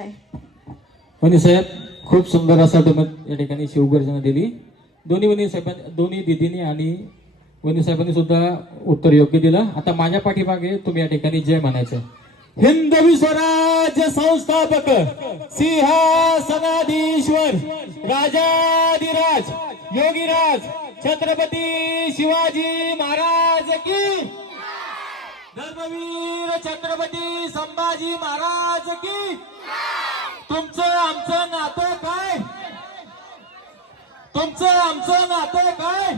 आहे. वनी साहेब खूप सुंदर असा तुम्ही या ठिकाणी शिवगर्जना दिली. दोन्ही दिदीने आणि वनी साहेबांनी सुद्धा उत्तर योग्य दिलं. आता माझ्या पाठीमागे तुम्ही या ठिकाणी जय म्हणायचं. हिंदवी स्वराज्य संस्थापक सिंहासनाधीश्वर राजाधिराज योगीराज छत्रपती शिवाजी महाराज की, धर्मवीर छत्रपती संभाजी महाराज की. तुमचं आमचं नातं काय? तुमचं आमचं नातं काय?